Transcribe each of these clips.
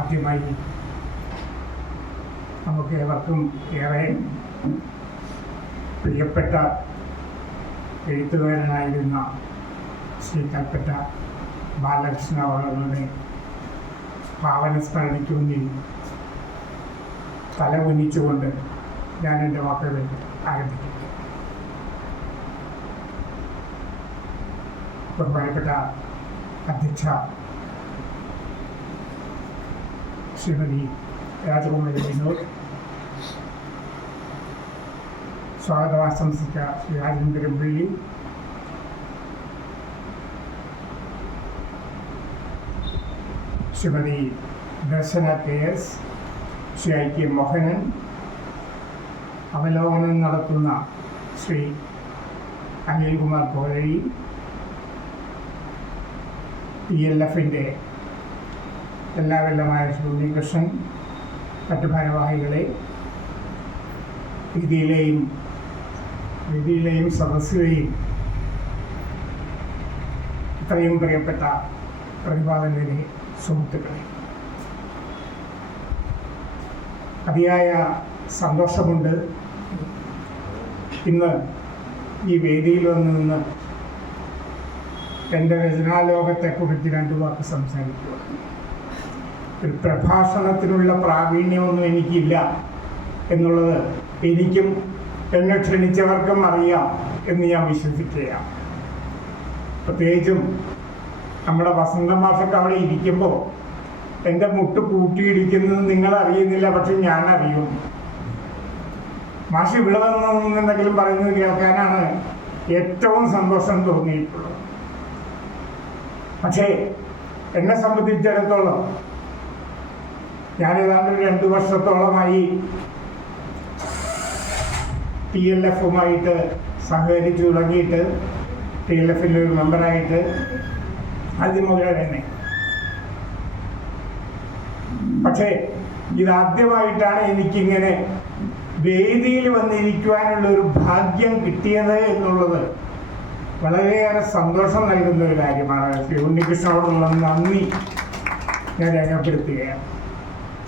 ആദ്യമായി നമുക്ക് ഏവർക്കും ഏറെ പ്രിയപ്പെട്ട എഴുത്തുകാരനായിരുന്ന ശ്രീ കൽപ്പറ്റ ബാലകൃഷ്ണ അവരുടെ ഭാവന സ്മരണയ്ക്ക് മുന്നിൽ തല കുനിച്ചുകൊണ്ട് ഞാൻ എൻ്റെ വാക്കുകൾ ആരംഭിക്കും. ബഹുമാനപ്പെട്ട അധ്യക്ഷ ശ്രീമതി രാജകുമാരി വിനോദ്, സ്വാഗതം ആശംസിച്ച ശ്രീ രാജേന്ദ്രൻ പിള്ളി, ശ്രീമതി ദർശന KS, ശ്രീ IK മോഹനൻ, അവലോകനം നടത്തുന്ന ശ്രീ അനിൽകുമാർ കോഴി, PLFൻ്റെ എല്ലാവരുമായ ശ്രീ ഉണ്ണികൃഷ്ണൻ, മറ്റു ഭാരവാഹികളെ, വേദിയിലെയും സദസ്സിലെയും ഇത്രയും പ്രിയപ്പെട്ട പ്രതിപാദകരെ, സുഹൃത്തുക്കളെ, അതിയായ സന്തോഷമുണ്ട് ഇന്ന് ഈ വേദിയിൽ വന്നു നിന്ന് എൻ്റെ രചനാലോകത്തെക്കുറിച്ച് രണ്ടു വാക്ക് സംസാരിക്കുക. ഒരു പ്രഭാഷണത്തിനുള്ള പ്രാവീണ്യമൊന്നും എനിക്കില്ല എന്നുള്ളത് എനിക്കും എന്നെ ക്ഷണിച്ചവർക്കും അറിയാം എന്ന് ഞാൻ വിശ്വസിക്കുകയാണ്. പ്രത്യേകിച്ചും നമ്മുടെ വസന്ത മാഷൊക്കെ അവിടെ ഇരിക്കുമ്പോൾ എൻ്റെ മുട്ട് കൂട്ടിയിടിക്കുന്നത് നിങ്ങൾ അറിയുന്നില്ല, പക്ഷെ ഞാൻ അറിയും. മാഷ് ഇവിടെ വന്നെന്തെങ്കിലും പറയുന്നത് കേൾക്കാനാണ് ഏറ്റവും സന്തോഷം തോന്നിയിട്ടുള്ളത്. പക്ഷേ എന്നെ സംബന്ധിച്ചിടത്തോളം ഞാൻ ഏതാണ്ട് 2 വർഷത്തോളമായി TLFുമായിട്ട് സഹകരിച്ചു തുടങ്ങിയിട്ട്, TLFിൻ്റെ ഒരു മെമ്പറായിട്ട് ആദ്യം മുതലേ തന്നെ. പക്ഷേ ഇതാദ്യമായിട്ടാണ് എനിക്കിങ്ങനെ വേദിയിൽ വന്നിരിക്കുവാനുള്ള ഒരു ഭാഗ്യം കിട്ടിയത് എന്നുള്ളത് വളരെയേറെ സന്തോഷം നൽകുന്ന ഒരു കാര്യമാണ്. ശ്രീ ഉണ്ണികൃഷ്ണനോടുള്ള നന്ദി ഞാൻ രേഖപ്പെടുത്തുകയാണ്.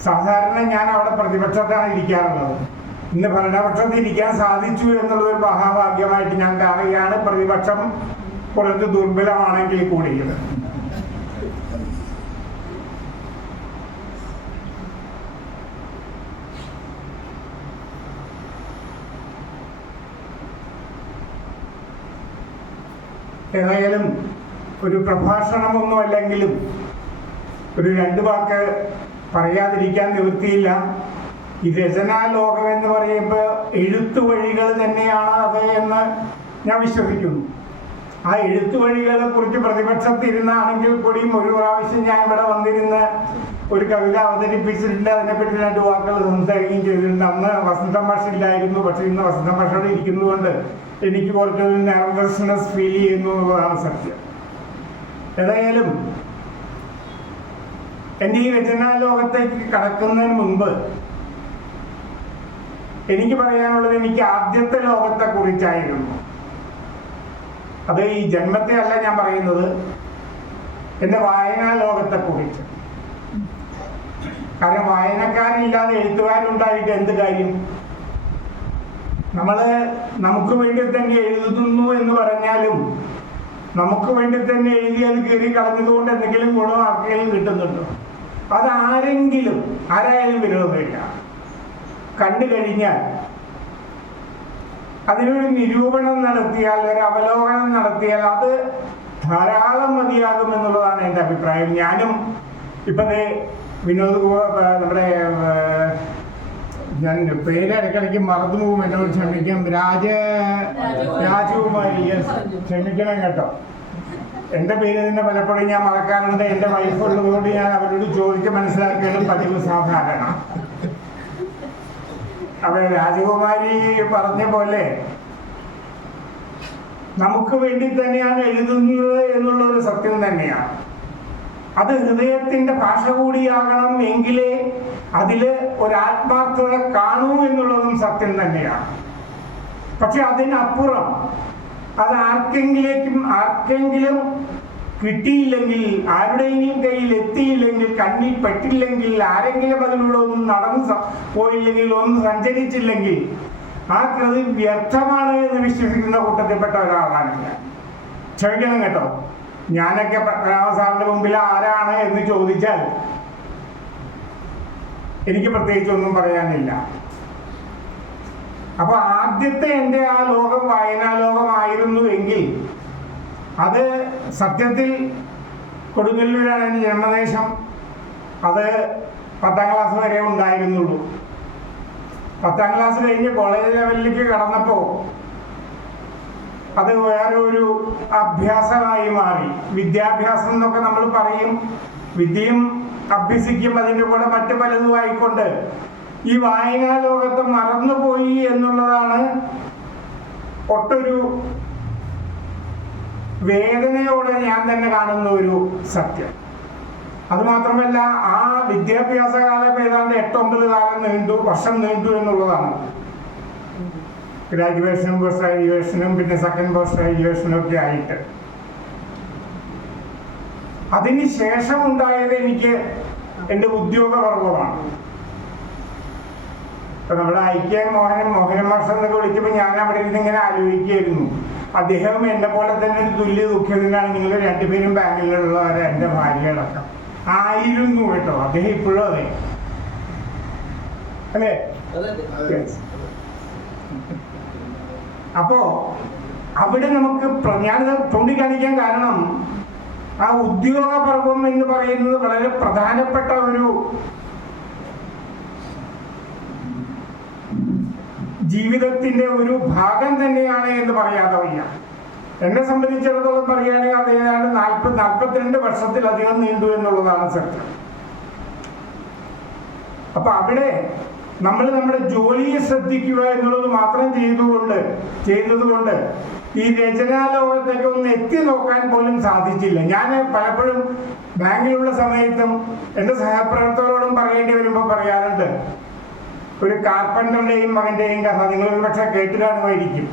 സാധാരണ ഞാൻ അവിടെ പ്രതിപക്ഷത്താണ് ഇരിക്കാറുള്ളത്. ഇന്ന് ഭരണപക്ഷത്ത് ഇരിക്കാൻ സാധിച്ചു എന്നുള്ളൊരു മഹാഭാഗ്യമായിട്ട് ഞാൻ കാണുകയാണ്. പ്രതിപക്ഷം കുറച്ച് ദുർബലമാണെങ്കിൽ കൂടിയത്. ഏതായാലും ഒരു പ്രഭാഷണമൊന്നും അല്ലെങ്കിലും ഒരു 2 വാക്ക് പറയാതിരിക്കാൻ നിവൃത്തിയില്ല. ഈ രചനാലോകം എന്ന് പറയുമ്പോൾ എഴുത്തുവഴികൾ തന്നെയാണ് അത് എന്ന് ഞാൻ വിശ്വസിക്കുന്നു. ആ എഴുത്തുവഴികളെ കുറിച്ച് പ്രതിപക്ഷത്തിരുന്നാണെങ്കിൽ കൂടിയും ഒരു പ്രാവശ്യം ഞാൻ ഇവിടെ വന്നിരുന്ന് ഒരു കവിത അവതരിപ്പിച്ചിട്ടുണ്ട്. അതിനെപ്പറ്റി 2 വാക്കുകൾ സംസാരിക്കുകയും ചെയ്തിട്ടുണ്ട്. അന്ന് വസന്ത മാഷില്ലായിരുന്നു. പക്ഷേ ഇന്ന് വസന്ത മാഷോട് ഇരിക്കുന്നത് കൊണ്ട് എനിക്ക് കുറച്ചൊരു നെർവസ്നെസ് ഫീൽ ചെയ്യുന്നു എന്നുള്ളതാണ് സത്യം. ഏതായാലും എൻ്റെ ഈ രചനാലോകത്തേക്ക് കടക്കുന്നതിന് മുൻപ് എനിക്ക് പറയാനുള്ളത് എനിക്ക് ആദ്യത്തെ ലോകത്തെ കുറിച്ചായിരുന്നു. അത് ഈ ജന്മത്തെ അല്ല ഞാൻ പറയുന്നത്, എൻ്റെ വായനാ ലോകത്തെ കുറിച്ച്. കാരണം വായനക്കാരില്ലാതെ എഴുത്തുകാരുണ്ടായിട്ട് എന്ത് കാര്യം? നമുക്ക് വേണ്ടി തന്നെ എഴുതുന്നു എന്ന് പറഞ്ഞാലും നമുക്ക് വേണ്ടി തന്നെ എഴുതിയത് കീറി കളഞ്ഞതുകൊണ്ട് എന്തെങ്കിലും ഗുണം ആർക്കെങ്കിലും കിട്ടുന്നുണ്ടോ? ആരായാലും വിരോധമില്ല. കണ്ടു കഴിഞ്ഞാൽ അതിനൊരു നിരൂപണം നടത്തിയാൽ, ഒരു അവലോകനം നടത്തിയാൽ അത് ധാരാളം മതിയാകുമെന്നുള്ളതാണ് എൻ്റെ അഭിപ്രായം. ഞാനും ഇപ്പോഴത്തെ വിനോദ്, നമ്മുടെ ഞാൻ പേര് ഇടയ്ക്കിടയ്ക്ക് മറന്നു പോകും, എന്നോട് ക്ഷമിക്കാം, രാജകുമാരി, ക്ഷമിക്കണം കേട്ടോ. എൻ്റെ പേര് തന്നെ പലപ്പോഴും ഞാൻ മറക്കാറുണ്ട്. എൻ്റെ വൈഫുള്ളതുകൊണ്ട് ഞാൻ അവരോട് ചോദിച്ച് മനസ്സിലാക്കിയാലും പതിവ് സാധാരണ. അപ്പോൾ രാജകുമാരി പറഞ്ഞ പോലെ നമുക്ക് വേണ്ടി തന്നെയാണ് എഴുതുന്നത് എന്നുള്ളൊരു സത്യം തന്നെയാണ്. അത് ഹൃദയത്തിൻ്റെ ഭാഷ കൂടിയാകണം, എങ്കിലേ അതിൽ ഒരാത്മാർത്ഥത കാണൂ എന്നുള്ളതും സത്യം തന്നെയാണ്. പക്ഷെ അതിനപ്പുറം അത് ആർക്കെങ്കിലും കിട്ടിയില്ലെങ്കിൽ, ആരുടെയും കയ്യിൽ എത്തിയില്ലെങ്കിൽ, കണ്ണിൽ പെട്ടില്ലെങ്കിൽ, ആരെങ്കിലും അതിലൂടെ ഒന്ന് നടന്ന് പോയില്ലെങ്കിൽ, ഒന്ന് സഞ്ചരിച്ചില്ലെങ്കിൽ ആ കൃതി വ്യർത്ഥമാണ് എന്ന് വിശ്വസിക്കുന്ന കൂട്ടത്തിൽപ്പെട്ട ഒരാളാണ് ഞാൻ. ക്ഷമിക്കണം കേട്ടോ, ഞാനൊക്കെ പത്മനാഭ സാറിന്റെ മുമ്പിൽ ആരാണ് എന്ന് ചോദിച്ചാൽ എനിക്ക് പ്രത്യേകിച്ചൊന്നും പറയാനില്ല. അപ്പൊ ആദ്യത്തെ എൻ്റെ ആ ലോകം വായനാലോകമായിരുന്നു എങ്കിൽ അത് സത്യത്തിൽ കൊടുങ്ങല്ലൂരാണ് എൻ്റെ ജന്മദേശം. അത് 10ാം ക്ലാസ് വരെ ഉണ്ടായിരുന്നുള്ളൂ. 10ാം ക്ലാസ് കഴിഞ്ഞ് കോളേജ് ലെവലിലേക്ക് കടന്നപ്പോൾ അത് വേറെ ഒരു അഭ്യാസമായി മാറി. വിദ്യാഭ്യാസം എന്നൊക്കെ നമ്മൾ പറയും, വിദ്യയും അഭ്യസിക്കും, അതിൻ്റെ കൂടെ മറ്റു പലതും ആയിക്കൊണ്ട് ഈ വായനാ ലോകത്ത് മറന്നുപോയി എന്നുള്ളതാണ് ഒട്ടൊരു വേദനയോടെ ഞാൻ തന്നെ കാണുന്ന ഒരു സത്യം. അതുമാത്രമല്ല, ആ വിദ്യാഭ്യാസ കാലം ഏതാണ്ട് 8-9 വർഷം നീണ്ടു എന്നുള്ളതാണ്. ഗ്രാജുവേഷനും പോസ്റ്റ് ഗ്രാജുവേഷനും പിന്നെ സെക്കൻഡ് പോസ്റ്റ് ഗ്രാജുവേഷനും ഒക്കെ ആയിട്ട്. അതിന് ശേഷം ഉണ്ടായത് എനിക്ക് എൻ്റെ ഉദ്യോഗപർവമാണ്. ഇപ്പൊ നമ്മുടെ ഐക്യ മോഹനൻ മാസ്റ്റർ എന്നൊക്കെ വിളിച്ചപ്പോൾ ഞാൻ അവിടെ ഇരുന്ന് ഇങ്ങനെ ആലോചിക്കുകയായിരുന്നു, അദ്ദേഹം എന്നെ പോലെ തന്നെ ഒരു തുല്യ ദുഃഖിതനാണ്. നിങ്ങൾ രണ്ടുപേരും ബാങ്കിലുള്ളവരെ, എൻ്റെ ഭാര്യകളൊക്കെ ആയിരുന്നു കേട്ടോ. അദ്ദേഹം ഇപ്പോഴും അതെ അല്ലേ? അപ്പോ അവിടെ നമുക്ക് ഞാനത് ചൂണ്ടിക്കാണിക്കാൻ കാരണം ആ ഉദ്യോഗപർവം എന്ന് പറയുന്നത് വളരെ പ്രധാനപ്പെട്ട ഒരു ജീവിതത്തിന്റെ ഒരു ഭാഗം തന്നെയാണ് എന്ന് പറയാതെ വയ്യ. എന്നെ സംബന്ധിച്ചിടത്തോളം പറയുകയാണെങ്കിൽ അത് ഏതാണ്ട് 40-42 വർഷത്തിലധികം നീണ്ടു എന്നുള്ളതാണ് സത്യം. അപ്പൊ അവിടെ നമ്മൾ നമ്മുടെ ജോലിയെ ശ്രദ്ധിക്കുക എന്നുള്ളത് മാത്രം ചെയ്തതുകൊണ്ട് ഈ രചനാലോകത്തേക്ക് ഒന്ന് എത്തി നോക്കാൻ പോലും സാധിച്ചില്ല. ഞാൻ പലപ്പോഴും ബാങ്കിലുള്ള സമയത്തും എൻ്റെ സഹപ്രവർത്തകരോടും പറയേണ്ടി വരുമ്പോൾ പറയാറുണ്ട്, ഒരു കാർപ്പൻ്ററുടെയും മകൻ്റെയും കഥ നിങ്ങൾ ഒരു പക്ഷെ കേട്ട് കാണുമായിരിക്കും.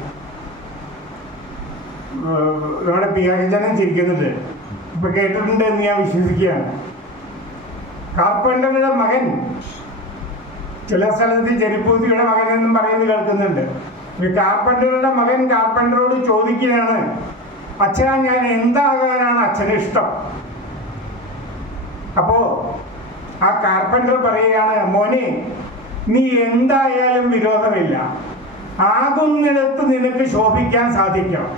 നമ്മുടെ പിയാജനം ചിരിക്കുന്നുണ്ട്, ഇപ്പൊ കേട്ടിട്ടുണ്ട് എന്ന് ഞാൻ വിശ്വസിക്കുകയാണ്. കാർപ്പൻ്ററുടെ മകൻ, ചില സ്ഥലത്ത് ചെരുപ്പൂത്തിയുടെ മകൻ എന്നും പറയുന്നത് കേൾക്കുന്നുണ്ട്. കാർപ്പൻ്ററുടെ മകൻ കാർപ്പൻ്ററോട് ചോദിക്കുകയാണ്, അച്ഛനാ ഞാൻ എന്താകാനാണ് അച്ഛന് ഇഷ്ടം? അപ്പോ ആ കാർപ്പൻ്റർ പറയുകയാണ്, മോനെ നീ എന്തായാലും വിരോധമില്ല, ആകുന്നിടത്ത് നിനക്ക് ശോഭിക്കാൻ സാധിക്കണം,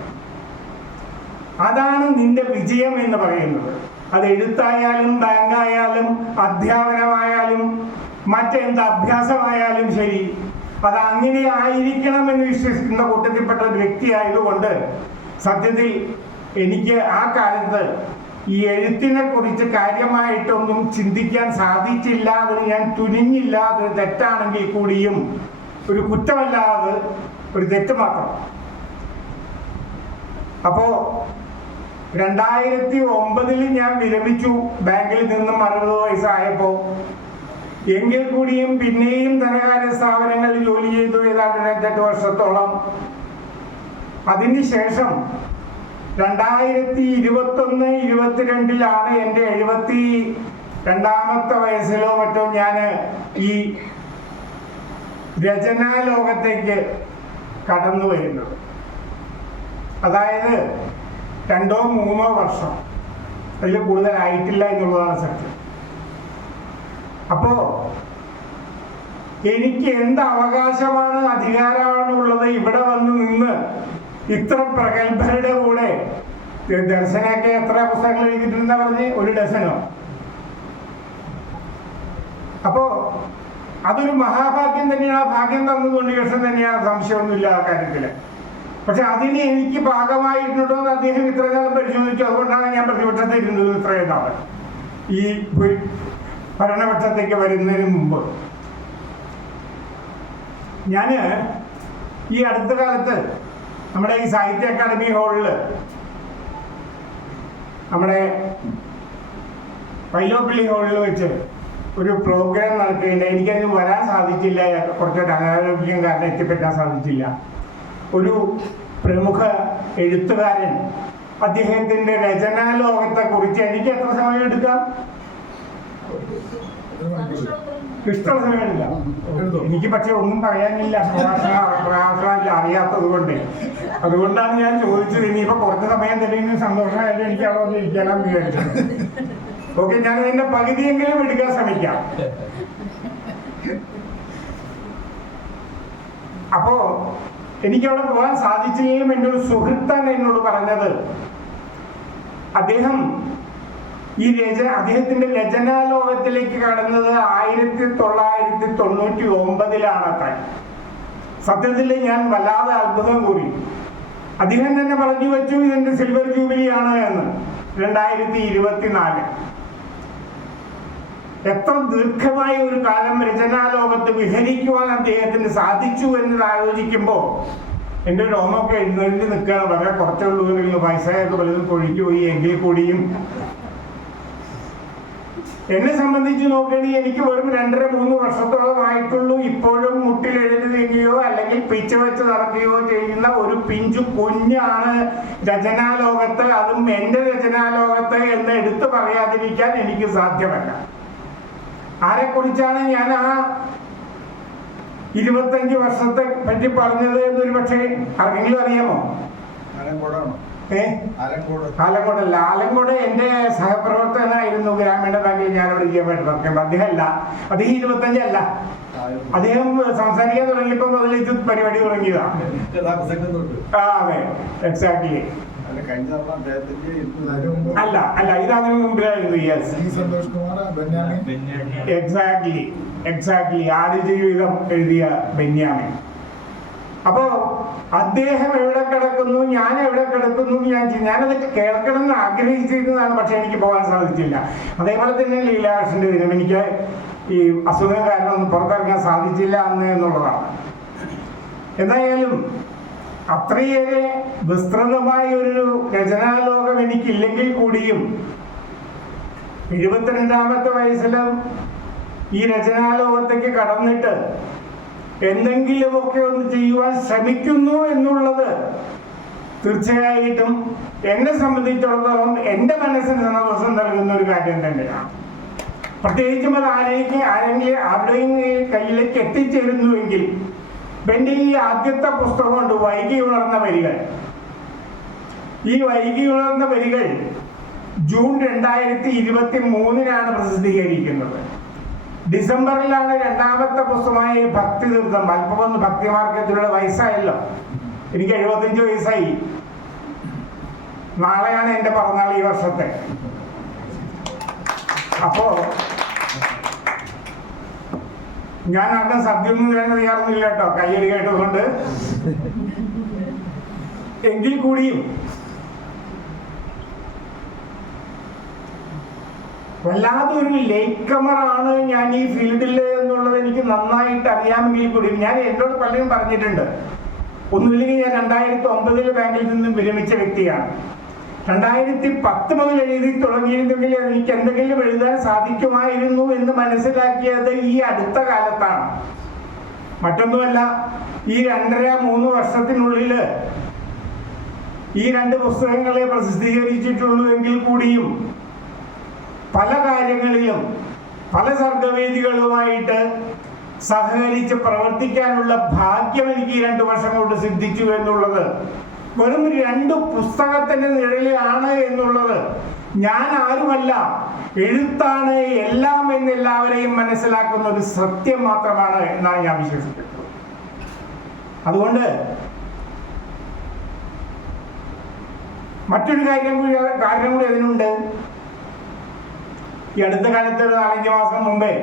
അതാണ് നിന്റെ വിജയം എന്ന് പറയുന്നത്. അത് എഴുത്തായാലും ബാങ്കായാലും അധ്യാപനമായാലും മറ്റെന്ത് അഭ്യാസമായാലും ശരി, അത് അങ്ങനെ ആയിരിക്കണം എന്ന് വിശ്വസിക്കുന്ന കൂട്ടത്തിൽപ്പെട്ട ഒരു വ്യക്തിയായതുകൊണ്ട് സത്യത്തിൽ എനിക്ക് ആ കാലത്ത് ഈ എഴുത്തിനെ കുറിച്ച് കാര്യമായിട്ടൊന്നും ചിന്തിക്കാൻ സാധിച്ചില്ല. അതിന് ഞാൻ തുനിഞ്ഞില്ല. അത് തെറ്റാണെങ്കിൽ കൂടിയും ഒരു കുറ്റമല്ലാതെ ഒരു തെറ്റ് മാത്രം. അപ്പോ 2009 ഞാൻ വിരമിച്ചു ബാങ്കിൽ നിന്നും 60 വയസ്സായപ്പോ. എങ്കിൽ കൂടിയും പിന്നെയും ധനകാര്യ സ്ഥാപനങ്ങളിൽ ജോലി ചെയ്തു ഏതാണ്ട് 28 വർഷത്തോളം. അതിനുശേഷം 2021-22 എൻ്റെ 72ാമത്തെ വയസ്സിലോ മറ്റോ ഞാൻ ഈ രചനാലോകത്തേക്ക് കടന്നു വരുന്നത്. അതായത് 2-3 വർഷം, അതിൽ കൂടുതലായിട്ടില്ല എന്നുള്ളതാണ് സത്യം. അപ്പോ എനിക്ക് എന്ത് അവകാശമാണ്, അധികാരമാണ് ഉള്ളത് ഇവിടെ വന്ന് നിന്ന് ഇത്ര പ്രഗത്ഭരുടെ കൂടെ? ദർശനയൊക്കെ എത്ര പുസ്തകങ്ങൾ എഴുതിയിട്ടുണ്ടെന്നാ പറഞ്ഞ്? 1 ഡസനോ? അപ്പോ അതൊരു മഹാഭാഗ്യം തന്നെയാണ്. ആ ഭാഗ്യം തന്നത് ഉണ്ണികൃഷ്ണൻ തന്നെയാണ്, സംശയമൊന്നുമില്ല ആ കാര്യത്തില്. പക്ഷെ അതിന് എനിക്ക് ഭാഗമായിട്ടുണ്ടോ എന്ന് അദ്ദേഹം ഇത്രയും കാലം പരിശോധിച്ചു. അതുകൊണ്ടാണ് ഞാൻ പ്രതിപക്ഷത്തെ ഇരുന്നത് ഇത്രയും നാള്, ഈ ഭരണപക്ഷത്തേക്ക് വരുന്നതിന് മുമ്പ്. ഞാന് ഈ അടുത്ത കാലത്ത് നമ്മുടെ ഈ സാഹിത്യ അക്കാദമി ഹാളില് നമ്മുടെ വൈലോപ്പള്ളി ഹാളിൽ വെച്ച് ഒരു പ്രോഗ്രാം നടക്കുകയുണ്ട്. എനിക്കതിന് വരാൻ സാധിച്ചില്ല, കുറച്ചൊരു അനാരോഗ്യം കാരണം എത്തിപ്പെട്ടാൻ സാധിച്ചില്ല. ഒരു പ്രമുഖ എഴുത്തുകാരൻ അദ്ദേഹത്തിന്റെ രചനാലോകത്തെ കുറിച്ച് എനിക്ക് എത്ര സമയം എടുക്കാം? ഇഷ്ടമുള്ള സമയമില്ല എനിക്ക്. പക്ഷെ ഒന്നും പറയാനില്ല, പ്രഭാഷണം അറിയാത്തത് കൊണ്ട്. അതുകൊണ്ടാണ് ഞാൻ ചോദിച്ചത്. ഇനിയിപ്പോ കുറച്ച് സമയം തരുന്ന സന്തോഷമായിട്ട് എനിക്ക് അവിടെ ഒന്ന് ഇരിക്കാമെന്ന് വിചാരിച്ചത്. ഓക്കെ, ഞാൻ ഇതിന്റെ പകുതിയെങ്കിലും എടുക്കാൻ ശ്രമിക്കാം. അപ്പോ എനിക്കവിടെ പോകാൻ സാധിച്ചില്ലെങ്കിലും എൻ്റെ ഒരു സുഹൃത്താണ് എന്നോട് പറഞ്ഞത്, അദ്ദേഹം അദ്ദേഹത്തിന്റെ രചനാലോകത്തിലേക്ക് കടന്നത് 1999 സത്യത്തിൽ ഞാൻ വല്ലാതെ അത്ഭുതം കൂറി. അദ്ദേഹം തന്നെ പറഞ്ഞു വെച്ചു ഇതിന്റെ സിൽവർ ജൂബിലി ആണ് എന്ന്, 2024. എത്ര ദീർഘമായ ഒരു കാലം രചനാലോകത്ത് വിഹരിക്കുവാൻ അദ്ദേഹത്തിന് സാധിച്ചു എന്ന് ആലോചിക്കുമ്പോൾ എൻ്റെ രോമൊക്കെ എഴുന്നേറ്റ് നിൽക്കുകയാണ്. വളരെ കുറച്ചേ ഉള്ളൂ, പൈസയൊക്കെ പലതും കൊഴിഞ്ഞു പോയി. എങ്കിൽ കൂടിയും എന്നെ സംബന്ധിച്ച് നോക്കുകയാണെങ്കിൽ എനിക്ക് വെറും 2.5-3 വർഷത്തോളമായിട്ടുള്ളൂ ഇപ്പോഴും മുട്ടിലെഴുതി നീങ്ങുകയോ അല്ലെങ്കിൽ പിച്ച വെച്ച് നടക്കുകയോ ചെയ്യുന്ന ഒരു പിഞ്ചു കുഞ്ഞാണ് രചനാലോകത്ത്. അതും എൻ്റെ രചനാലോകത്ത് എന്ന് എടുത്തു പറയാതിരിക്കാൻ എനിക്ക് സാധ്യമല്ല. ആരെക്കുറിച്ചാണ് ഞാൻ ആ 25 വർഷത്തെ പറ്റി പറഞ്ഞത് എന്നൊരു പക്ഷേ ആർക്കെങ്കിലും അറിയാമോ? ആലങ്കോടല്ല. ആലങ്കോട് എൻ്റെ സഹപ്രവർത്തകനായിരുന്നു ഗ്രാമീണ ബാങ്കിൽ. ഞാനവിടെ ചെയ്യാൻ അദ്ദേഹമല്ല, അദ്ദേഹം 25 അല്ല. അദ്ദേഹം സംസാരിക്കാൻ തുടങ്ങിയപ്പോൾ മുതൽ ഇത് പരിപാടി തുടങ്ങിയതാണ്. അതെ, എക്സാക്ട്ലി. അല്ല, ഇത് അതിനു മുമ്പിലായിരുന്നു. എക്സാക്ട്ലി ആടുജീവിതം എഴുതിയ ബെന്യാമിൻ. അപ്പോ അദ്ദേഹം എവിടെ കിടക്കുന്നു, ഞാൻ എവിടെ കിടക്കുന്നു, ഞാനത് കേൾക്കണം എന്ന് ആഗ്രഹിച്ചിരുന്നതാണ്. പക്ഷെ എനിക്ക് പോകാൻ സാധിച്ചില്ല. അതേപോലെ തന്നെ ലീലാകൃഷ്ണന്റെ ദിനം എനിക്ക് ഈ അസുഖം കാരണം ഒന്നും പുറത്തിറങ്ങാൻ സാധിച്ചില്ല അന്ന് എന്നുള്ളതാണ്. എന്തായാലും അത്രയേറെ വിസ്തൃതമായ ഒരു രചനാലോകം എനിക്കില്ലെങ്കിൽ കൂടിയും 72ാമത്തെ വയസ്സിലും ഈ രചനാലോകത്തേക്ക് കടന്നിട്ട് എന്തെങ്കിലുമൊക്കെ ഒന്ന് ചെയ്യുവാൻ ശ്രമിക്കുന്നു എന്നുള്ളത് തീർച്ചയായിട്ടും എന്നെ സംബന്ധിച്ചിടത്തോളം എൻ്റെ മനസ്സിന് സന്തോഷം നൽകുന്ന ഒരു കാര്യം തന്നെയാണ്. പ്രത്യേകിച്ചും അത് ആരുടെയും കയ്യിലേക്ക് എത്തിച്ചേരുന്നുവെങ്കിൽ എൻ്റെ ഈ ആദ്യത്തെ പുസ്തകമുണ്ട് വൈകി ഉണർന്ന വരികൾ. ഈ വൈകി ഉണർന്ന വരികൾ ജൂൺ 2023 പ്രസിദ്ധീകരിക്കുന്നത്. ഡിസംബറിലാണ് രണ്ടാമത്തെ പുസ്തകമായ ഭക്തി തീർത്ഥം. അല്പമൊന്ന് ഭക്തി മാർഗത്തിലുള്ള വയസ്സായല്ലോ, എനിക്ക് 75 വയസ്സായി. നാളെയാണ് എൻ്റെ പിറന്നാൾ ഈ വർഷത്തെ. അപ്പോ ഞാൻ അവിടെ സദ്യ ഒന്നും ചെയ്യാറൊന്നുമില്ല കേട്ടോ, കയ്യടി കേട്ടതുകൊണ്ട്. എങ്കിൽ കൂടിയും വല്ലാതെ ഒരു ലേക്കമറാണ് ഞാൻ ഈ ഫീൽഡിൽ എന്നുള്ളത് എനിക്ക് നന്നായിട്ട് അറിയാമെങ്കിൽ കൂടിയും ഞാൻ എന്നോട് പലരും പറഞ്ഞിട്ടുണ്ട്. ഒന്നുമില്ലെങ്കിൽ ഞാൻ 2009 ബാങ്കിൽ നിന്നും വിരമിച്ച വ്യക്തിയാണ്. 2010 മുതൽ എഴുതി തുടങ്ങിയിരുന്നെങ്കിൽ എനിക്ക് എന്തെങ്കിലും എഴുതാൻ സാധിക്കുമായിരുന്നു എന്ന് മനസ്സിലാക്കിയത് ഈ അടുത്ത കാലത്താണ്. മറ്റൊന്നുമല്ല, ഈ 2.5-3 വർഷത്തിനുള്ളിൽ ഈ 2 പുസ്തകങ്ങളെ പ്രസിദ്ധീകരിച്ചിട്ടുള്ളൂ എങ്കിൽ കൂടിയും പല കാര്യങ്ങളിലും പല സർഗവേദികളുമായിട്ട് സഹകരിച്ച് പ്രവർത്തിക്കാനുള്ള ഭാഗ്യം എനിക്ക് ഈ 2 വർഷം കൊണ്ട് സിദ്ധിച്ചു എന്നുള്ളത് വെറും 2 പുസ്തകത്തിന്റെ നിഴലാണ് എന്നുള്ളത് ഞാൻ ആരുമല്ല, എഴുത്താണ് എല്ലാം എന്നെല്ലാവരെയും മനസ്സിലാക്കുന്ന ഒരു സത്യം മാത്രമാണ് എന്നാണ് ഞാൻ വിശ്വസിക്കുന്നത്. അതുകൊണ്ട് മറ്റൊരു കാര്യം കൂടി അതിനുണ്ട്. ഈ അടുത്ത കാലത്ത് ഒരു 4-5 മാസം മുമ്പേ,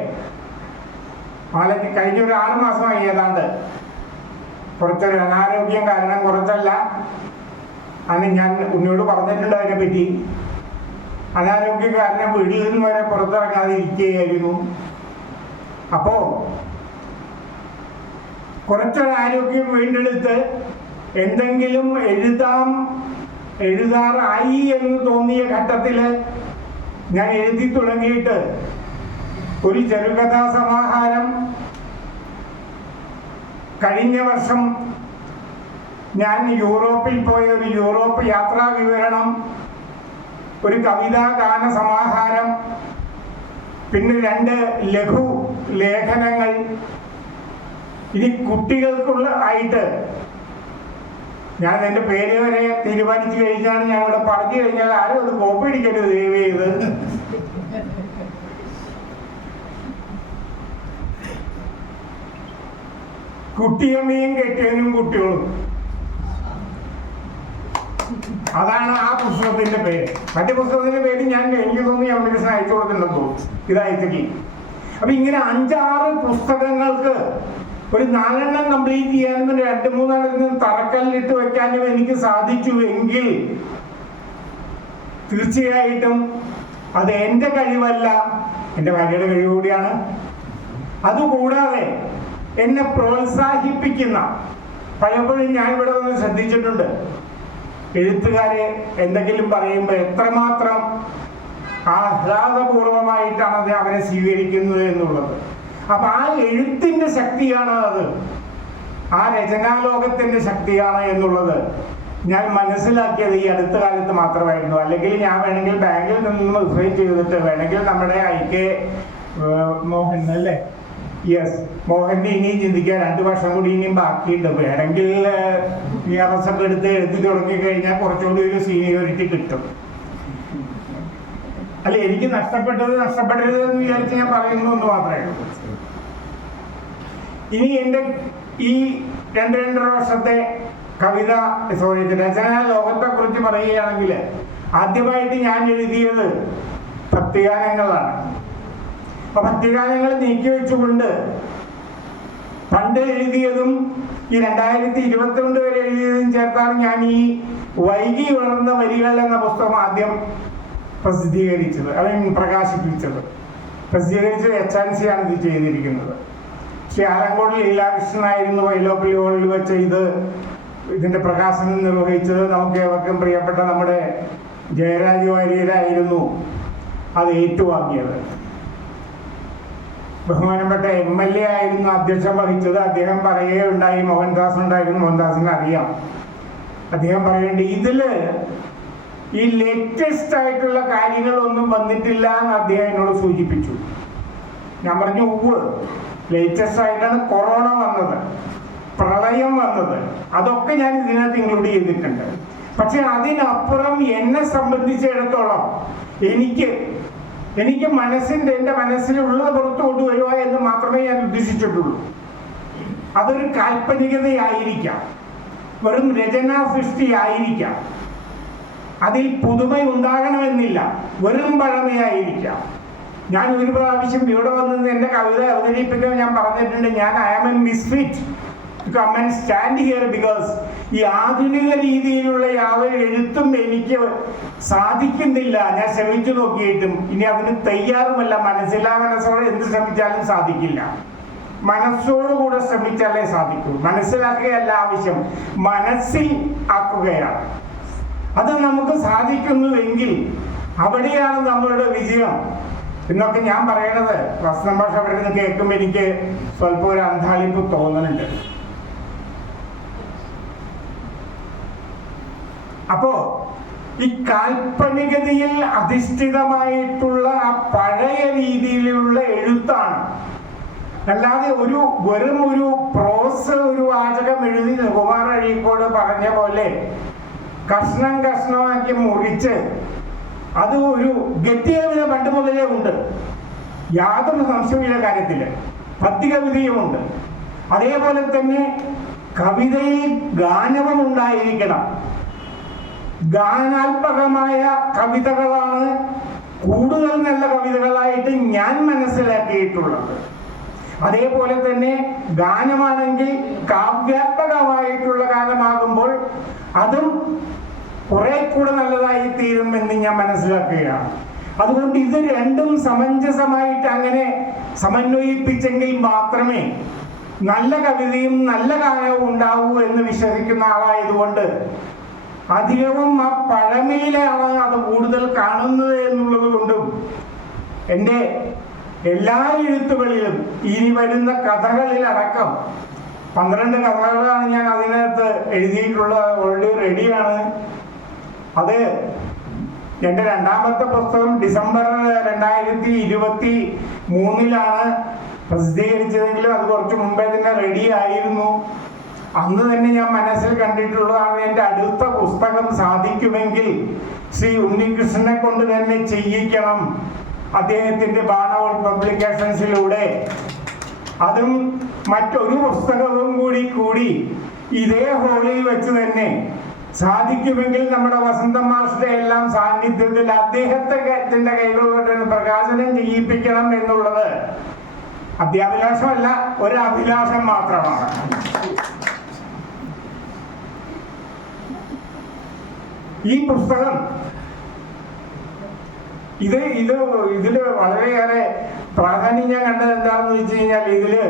കഴിഞ്ഞ ഒരു 6 മാസമായി ഏതാണ്ട്, കുറച്ചൊരു അനാരോഗ്യം കാരണം, കുറച്ചല്ല, അന്ന് ഞാൻ ഉണ്ണിയോട് പറഞ്ഞിട്ടുണ്ട് അതിനെപ്പറ്റി. അനാരോഗ്യം കാരണം വീട്ടിൽ നിന്ന് വരെ പുറത്തിറങ്ങാതെ ഇരിക്കുകയായിരുന്നു. അപ്പോ കുറച്ചൊരു ആരോഗ്യം വീണ്ടെടുത്ത് എന്തെങ്കിലും എഴുതാറായി എന്ന് തോന്നിയ ഘട്ടത്തിൽ ഞാൻ എഴുതി തുടങ്ങിയിട്ട് ഒരു ചെറുകഥാ സമാഹാരം കഴിഞ്ഞ വർഷം ഞാൻ യൂറോപ്പിൽ പോയ ഒരു യൂറോപ്പ് യാത്രാ വിവരണം, ഒരു കവിതാ ഗാന സമാഹാരം, പിന്നെ 2 ലഘു ലേഖനങ്ങൾ. ഇനി കുട്ടികൾക്കുള്ള ആയിട്ട് ഞാൻ എൻ്റെ പേര് വരെ തീരുമാനിച്ചു കഴിഞ്ഞാണ് ഞാൻ ഇവിടെ പറഞ്ഞു കഴിഞ്ഞാൽ ആരും അത് കോപ്പി അടിക്കരുത് ദയവ് ചെയ്ത്. കുട്ടിയമ്മയും കെട്ടിയവനും കുട്ടികളും, അതാണ് ആ പുസ്തകത്തിന്റെ പേര്. മറ്റേ പുസ്തകത്തിന്റെ പേര് എനിക്ക് തോന്നി അംബികേഷൻ അയച്ചു കൊടുത്തിട്ടുണ്ടെന്ന് തോന്നുന്നു. ഇതായിട്ടേക്ക് അപ്പൊ ഇങ്ങനെ 5-6 പുസ്തകങ്ങൾക്ക് ഒരു 4 കംപ്ലീറ്റ് ചെയ്യാനും 2-3 തറക്കല്ലിട്ട് വെക്കാനും എനിക്ക് സാധിച്ചു എങ്കിൽ തീർച്ചയായിട്ടും അത് എൻ്റെ കഴിവല്ല, എൻ്റെ ഭാര്യയുടെ കഴിവ് കൂടിയാണ്. അതുകൂടാതെ എന്നെ പ്രോത്സാഹിപ്പിക്കുന്ന, പലപ്പോഴും ഞാൻ ഇവിടെ വന്ന് ശ്രദ്ധിച്ചിട്ടുണ്ട്, എഴുത്തുകാരെ എന്തെങ്കിലും പറയുമ്പോൾ എത്രമാത്രം ആഹ്ലാദപൂർവമായിട്ടാണ് അത് അവരെ സ്വീകരിക്കുന്നത് എന്നുള്ളത്. അപ്പൊ ആ എഴുത്തിന്റെ ശക്തിയാണ് അത്, ആ രചനാലോകത്തിന്റെ ശക്തിയാണ് എന്നുള്ളത് ഞാൻ മനസ്സിലാക്കിയത് ഈ അടുത്ത കാലത്ത് മാത്രമായിരുന്നു. അല്ലെങ്കിൽ ഞാൻ വേണമെങ്കിൽ ബാങ്കിൽ നിന്ന് റിസൈൻ ചെയ്തിട്ട് വേണമെങ്കിൽ നമ്മുടെ IK മോഹൻ അല്ലേ, യെസ്, മോഹന്റെ ഇനിയും ചിന്തിക്കാൻ 2 വർഷം കൂടി ഇനിയും ബാക്കിയുണ്ട്. വേണമെങ്കിൽ ഒക്കെ എടുത്ത് എഴുതി തുടങ്ങി കഴിഞ്ഞാൽ കുറച്ചുകൂടി ഒരു സീനിയോറിറ്റി കിട്ടും. അല്ല, എനിക്ക് നഷ്ടപ്പെട്ടത് എന്ന് വിചാരിച്ച് ഞാൻ പറയുന്നു എന്ന് മാത്രമേ ഉള്ളൂ. ഇനി എൻ്റെ ഈ 2-2.5 വർഷത്തെ രചനാ ലോകത്തെ കുറിച്ച് പറയുകയാണെങ്കിൽ ആദ്യമായിട്ട് ഞാൻ എഴുതിയത് ഭക്തിഗാനങ്ങളാണ്. അപ്പൊ ഭക്തിഗാനങ്ങൾ നീക്കി വെച്ചുകൊണ്ട് പണ്ട് എഴുതിയതും ഈ 2022 വരെ എഴുതിയതും ചേർത്താണ് ഞാൻ ഈ വൈകി ഉണർന്ന വരികൾ എന്ന പുസ്തകം ആദ്യം പ്രസിദ്ധീകരിച്ചത്, പ്രകാശിപ്പിച്ചത്. പ്രസിദ്ധീകരിച്ചത് HNC ആണ് ഇത് ചെയ്തിരിക്കുന്നത്. പക്ഷെ ആലങ്കോട് ലീലാകൃഷ്ണനായിരുന്നു വൈലോപ്പിള്ളി ഹോളിൽ വെച്ച് ഇതിന്റെ പ്രകാശനം നിർവഹിച്ചത്. നമുക്ക് ഏവർക്കും പ്രിയപ്പെട്ട നമ്മുടെ ജയരാജ് വാര്യരായിരുന്നു അത് ഏറ്റുവാങ്ങിയത്. ബഹുമാനപ്പെട്ട MLA ആയിരുന്നു അധ്യക്ഷം വഹിച്ചത്. അദ്ദേഹം പറയുകയുണ്ടായി, മോഹൻദാസ് ഉണ്ടായിരുന്നു, മോഹൻദാസിന് അറിയാം. അദ്ദേഹം പറയേണ്ടി ഇതില് ഈ ലേറ്റസ്റ്റ് ആയിട്ടുള്ള കാര്യങ്ങളൊന്നും വന്നിട്ടില്ല എന്ന് അദ്ദേഹം എന്നോട് സൂചിപ്പിച്ചു. ഞാൻ പറഞ്ഞു, ലേറ്റസ്റ്റ് ആയിട്ടാണ് കൊറോണ വന്നത്, പ്രളയം വന്നത്, അതൊക്കെ ഞാൻ ഇതിനകത്ത് ഇൻക്ലൂഡ് ചെയ്തിട്ടുണ്ട്. പക്ഷെ അതിനപ്പുറം എന്നെ സംബന്ധിച്ചിടത്തോളം എനിക്ക് എൻ്റെ മനസ്സിലുള്ളത് പുറത്തു കൊണ്ടുവരിക എന്ന് മാത്രമേ ഞാൻ ഉദ്ദേശിച്ചിട്ടുള്ളൂ. അതൊരു കാൽപ്പനികതയായിരിക്കാം, വെറും രചനാ സൃഷ്ടി ആയിരിക്കാം, അതിൽ പുതുമ ഉണ്ടാകണമെന്നില്ല, വെറും പഴമയായിരിക്കാം. ഞാൻ ഒരു പ്രാവശ്യം ഇവിടെ വന്നത് എൻ്റെ കവിത അവതരിപ്പിക്കാൻ ഞാൻ പറഞ്ഞിട്ടുണ്ട്, ഞാൻ I am a misfit to come and stand here because ഈ ആധുനിക രീതിയിലുള്ള യാതൊരു എഴുത്തും എനിക്ക് സാധിക്കുന്നില്ല. ഞാൻ ശ്രമിച്ചു നോക്കിയിട്ടും ഇനി അതിന് തയ്യാറുമല്ല. മനസ്സോടെ എന്ത് ശ്രമിച്ചാലും സാധിക്കില്ല. മനസ്സോടുകൂടെ ശ്രമിച്ചാലേ സാധിക്കൂ. മനസ്സിലാക്കുകയല്ല ആവശ്യം, മനസ്സിൽ ആക്കുകയാണ്. അത് നമുക്ക് സാധിക്കുന്നുവെങ്കിൽ അവിടെയാണ് നമ്മളുടെ വിജയം എന്നൊക്കെ ഞാൻ പറയണത്. പ്രശ്നം ഭാഷ അവിടെ നിന്ന് കേൾക്കുമ്പോൾ എനിക്ക് സ്വല്പം ഒരു അന്താളിപ്പ് തോന്നുന്നുണ്ട്. അപ്പോ ഈ കാൽപ്പനികതയിൽ അധിഷ്ഠിതമായിട്ടുള്ള ആ പഴയ രീതിയിലുള്ള എഴുത്താണ്. അല്ലാതെ വെറും ഒരു പ്രോസ് ഒരു വാചകം എഴുതി കുമാർ അഴീക്കോട് പറഞ്ഞ പോലെ കഷ്ണമാക്കി മുറിച്ച് അത് ഒരു ഗദ്യകവിത പണ്ട് മുതലേ ഉണ്ട്, യാതൊരു സംശയമില്ല കാര്യത്തില്. ഭക്തികവിതയുമുണ്ട്. അതേപോലെ തന്നെ കവിതയിൽ ഗാനവും ഉണ്ടായിരിക്കണം. ഗാനാത്മകമായ കവിതകളാണ് കൂടുതൽ നല്ല കവിതകളായിട്ട് ഞാൻ മനസ്സിലാക്കിയിട്ടുള്ളത്. അതേപോലെ തന്നെ ഗാനമാണെങ്കിൽ കാവ്യാത്മകമായിട്ടുള്ള ഗാനമാകുമ്പോൾ അതും കുറെ കൂടെ നല്ലതായി തീരും എന്ന് ഞാൻ മനസ്സിലാക്കുകയാണ്. അതുകൊണ്ട് ഇത് രണ്ടും സമഞ്ജസമായിട്ട് അങ്ങനെ സമന്വയിപ്പിച്ചെങ്കിൽ മാത്രമേ നല്ല കവിതയും നല്ല ഗാനവും ഉണ്ടാവൂ എന്ന് വിശ്വസിക്കുന്ന ആളായതുകൊണ്ട് അധികവും ആ പഴമയിലാണ് അത് കൂടുതൽ കാണുന്നത് എന്നുള്ളത് കൊണ്ടും എൻ്റെ എല്ലാ എഴുത്തുകളിലും ഇനി വരുന്ന കഥകളിലടക്കം 12 കഥകളാണ് ഞാൻ അതിനകത്ത് എഴുതിയിട്ടുള്ളത്. ഓൾറെഡി റെഡിയാണ്. അത് എൻ്റെ രണ്ടാമത്തെ പുസ്തകം ഡിസംബർ 2023 പ്രസിദ്ധീകരിച്ചതെങ്കിലും അത് കുറച്ച് മുമ്പേ തന്നെ റെഡി ആയിരുന്നു. അന്ന് തന്നെ ഞാൻ മനസ്സിൽ കണ്ടിട്ടുള്ളതാണ്, എൻ്റെ അടുത്ത പുസ്തകം സാധിക്കുമെങ്കിൽ ശ്രീ ഉണ്ണികൃഷ്ണനെ കൊണ്ട് തന്നെ ചെയ്യിക്കണം, അദ്ദേഹത്തിൻ്റെ ബാണവൾ പബ്ലിക്കേഷൻസിലൂടെ. അതും മറ്റൊരു പുസ്തകവും കൂടി ഇതേ ഹോളിൽ വെച്ച് തന്നെ സാധിക്കുമെങ്കിൽ നമ്മുടെ വസന്തൻ മാഷിന്റെ എല്ലാം സാന്നിധ്യത്തിൽ അദ്ദേഹത്തിന്റെ കൈകളോട് പ്രകാശനം ചെയ്യിപ്പിക്കണം എന്നുള്ളത് അത്യാഭിലാഷമല്ല, ഒരു അഭിലാഷം മാത്രമാണ്. ഈ പുസ്തകം ഇതില് വളരെയേറെ പ്രാധാന്യം ഞാൻ കണ്ടത് എന്താണെന്ന് വെച്ച് കഴിഞ്ഞാൽ, ഇതില്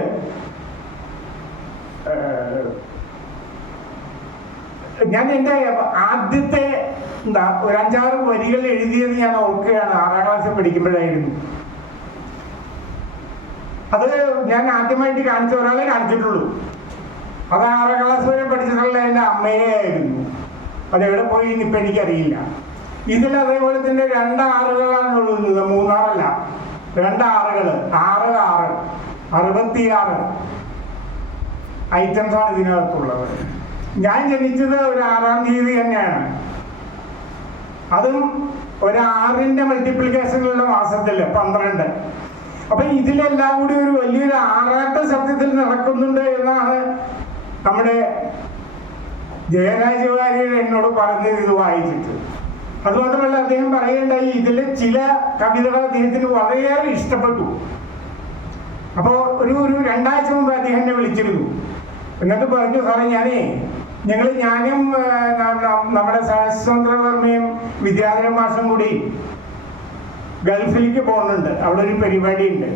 ഞാൻ എൻ്റെ ആദ്യത്തെ ഒരു 5-6 വരികൾ എഴുതിയത് ഞാൻ ഓർക്കുകയാണ്. 6ാം ക്ലാസ്സിൽ പഠിക്കുമ്പോഴായിരുന്നു. അത് ഞാൻ ആദ്യമായിട്ട് കാണിച്ച ഒരാളെ കാണിച്ചിട്ടുള്ളൂ. അത് 6ാം ക്ലാസ് വരെ പഠിച്ചിട്ടുള്ള എൻ്റെ അമ്മയെ ആയിരുന്നു. അതെവിടെ പോയി ഇപ്പം എനിക്കറിയില്ല. ഇതിൽ അതേപോലെ തന്നെ 2 ആറുകളാണുള്ളത്, 3 ആറല്ല, 2 ആറുകൾ, 6 66 ഐറ്റംസാണ് ഇതിനകത്തുള്ളത്. ഞാൻ ജനിച്ചത് ഒരു 6-ാം തീയതി തന്നെയാണ്. അതും ഒരു 6ന്റെ മൾട്ടിപ്ലിക്കേഷനുള്ള മാസത്തില് 12. അപ്പൊ ഇതിലെല്ലാം കൂടി ഒരു വലിയൊരു ആറാട്ട് സത്യത്തിൽ നടക്കുന്നുണ്ട് എന്നാണ് നമ്മുടെ ജയരാജ് വാര്യർ എന്നോട് പറഞ്ഞത് ഇത് വായിച്ചിട്ട്. അതുമാത്രമല്ല, അദ്ദേഹം പറയേണ്ടായി ഇതിലെ ചില കവിതകൾ അദ്ദേഹത്തിന് വളരെയേറെ ഇഷ്ടപ്പെട്ടു. അപ്പോൾ ഒരു 2 ആഴ്ച മുമ്പ് അദ്ദേഹം എന്നെ വിളിച്ചിരുന്നു. എന്നിട്ട് പറഞ്ഞു, സാറേ ഞാനും നമ്മുടെ സഹസ്രവർമ്മയും വിദ്യാധരൻ മാഷും കൂടി ഗൾഫിലേക്ക് പോകുന്നുണ്ട്, അവിടെ ഒരു പരിപാടി ഉണ്ട്.